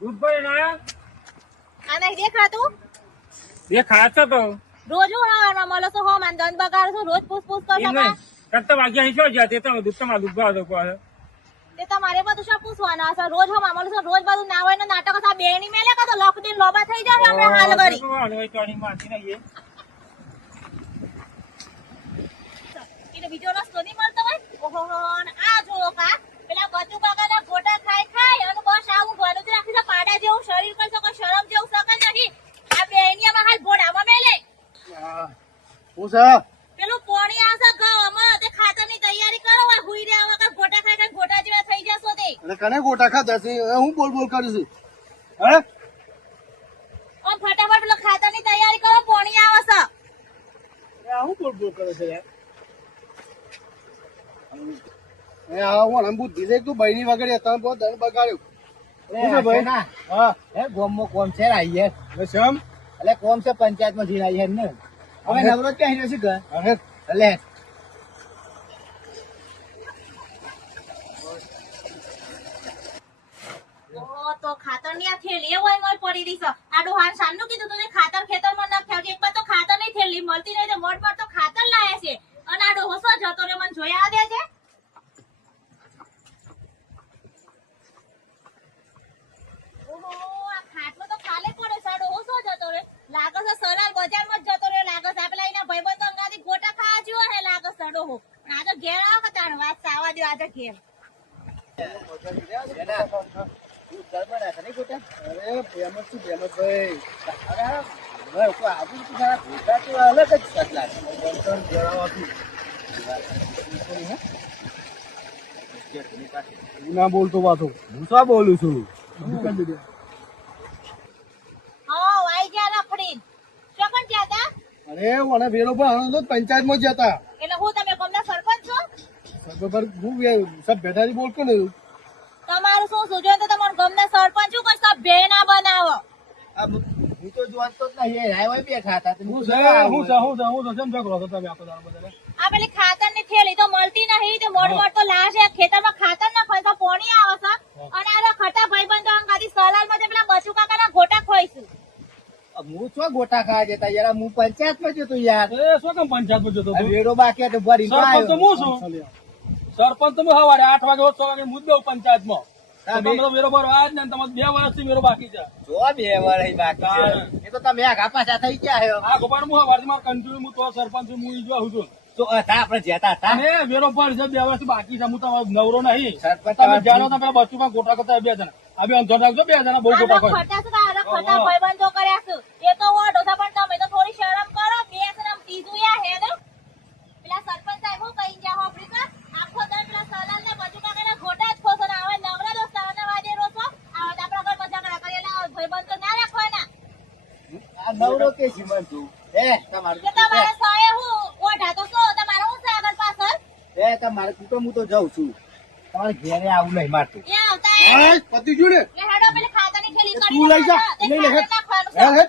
દૂધ ભરી ના આ દેખાતું? એ તો. રોજ હું મળો છો હો મને દંત બગાડો છો રોજ પૂછપૂછ કરો છો એમ વાગ્યા અહીં ક્યાં તે તો દૂધ તમારે દૂધ ભાવ દો તે તમારે બધું શું પૂછવાના હશે? રોજ હો છો રોજ બધું ના હોય ને નાટક હતા બેની મેલે કાં તો લખ દિન લોબા થઈ જાય આપણે હાલ કરી એને બીજો રસ્તો નહીં મળતો હોય? ઓહો હો, ને આ જો કા પેલા બચુ કાકાના ગોટા ખાઈ ખાઈ અને બસ આવું ભલું જ રાખી છે પાડા જેવું શરીર કરશો કોઈ શરમ જેવું શકે નહીં આ બેનિયામાં હાલ ઘોડામાં મેલે છે? પેલું પોણી આવશે ગામમાં તે ખાતરની તૈયારી કરો. આ હુઈ રહ્યા વગર ગોટા ખાઈ ખાઈ ગોટા જેવા થઈ જશો તે. એટલે કને ગોટા ખાધા છે? હું બોલ બોલ કરું છું? હે? આમ ફટાફટ પેલો ખાતરની તૈયારી કરો. પોણી આવશે. હું બોલ બોલ કરે છે યાર? હું આમ બુદ્ધિ છે તું બૈરી વગર તમે બહુ દંડ બગાડ્યો. હા. એ ગોમમાં કોમ છે એટલે કોમ છે પંચાયતમાં જઈને આઈએ ને. હવે હવે? નવરો ક્યાં રહ્યો છે ઘર એટલે ઓ તો ખાતરની આ થેલી એ હોય હોય પડી રહી છે આ ડોહાન સામનું કીધું તું ખાતર ખેતરમાં ન ખાવ એક વાર તો ખાતરની થેલી મળતી નહીં તો મોટ મોટ તો ખાતર લાયા છે અને આ ડોહો શું જતો રહ્યો મને જોયા દે છે ઓહો, આ ખાટલો તો ખાલે પડે છે. આ ડોહો શું જતો રહ્યો? લાગે છે સલાલ બજારમાં જ જતો રહ્યો લાગે છે. આ પેલા એના ભાઈબંધો અંગાથી ગોટા ખાવા જ્યો હે લાગે છે આ ડોહો. પણ આજે ઘેર આવો કે તાણ વાત છે, આવા દ્યો આજે ઘેર. એના તું ઘર બનાવે નહીં ગોટા અરે ફેમસ છું ફેમસ ભાઈ અરે હવે કોઈ આજુ તું તારા ગોટા તો અલગ જ સ્વાદ લાગે બંધન જણાવવાથી હું ના બોલતો પાછો. હું શું બોલું છું? અરે મને વેરો પણ આણંદ પંચાયતમાં જ જતા. એટલે હું તમે ગામના સરપંચ છો બરાબર હું સબ બેઠાથી બોલતો ને તમારું શું સૂચન તો તમારું ગામના સરપંચ શું કોઈ સભ્ય ના બનાવો. હું હું તો જોવાતો જ નહીં એ રાય બેઠા હતા હું હું છે હું છે હું છે હું છે કેમ ઝઘડો તમે આખો દાડો બધાને? આ પેલી ખાતરની થેલી તો મળતી નહીં તે મોડ મોડ તો લાશે. ખેતરમાં ખાતર ના ખોય તો પોણી આવે છે અને આ ખટા ભાઈબંધો અંગાથી સલાલમાં જે પેલા બચુ કાકાના ગોટા ખોઈશું હું છો ગોટા ખાવા જતા? યાર હું પંચાયતમાં જતો યાર. શું કામ પંચાયત જતો આ બાકી હતો ભરી તો હું છું. સરપંચ તમે સવારે આઠ વાગે છ વાગે મુદ્દો પંચાયતમાં. હા, તો વેરો ભરવા આવ્યા જ ને તમારે બે વર્ષથી વેરો બાકી છે. જો બે વર્ષ બાકી છે. એ તો તમે આગા પાછા થઈ ગયા આ ગોપાલ હું સવારથી મારે કંટ્રોલ હું તો સરપંચ હું ઈ જો છું. તો આપણે જતા હતા. અને વેરો ભર છે બે વર્ષથી બાકી છે. હું તમારો નવરો નહીં. તમે જાણો તો પેલા ગોટા કરતા બે જણા. આ અંધો રાખજો બે જણા બહુ ગોટા કર્યા છે એ તો ઓઢો છે પણ તમે તો થોડી શરમ કરો બે શરમ ત્રીજું યા હે ને પેલા સરપંચ સાહેબ હું કહી ગયા હોપડી કા આખો દર પેલા સલાલ ને બચુ કાકાના ગોટા જ ખોસો ને આવે નવરા દોસ્તારોને વાજે રોસો આવે તો આપણા ઘરમાં ઝઘડા કરેલા ભાઈબંધો ના રાખવાના આ નવરો કે જીવન તું એ તમારું કે તમારે સોએ હું ઓઢા તો સો તમારો હું છે આગળ પાછળ? એ તમારે તું તો હું તો જાઉં છું. તમારે ઘેરે આવું નહીં મારતું. એ આવતા એ? પતિ જોડે લે હેડો પેલી ખાતાની ખેલી કરી તું લઈ જા લઈ લે છે. હેડ.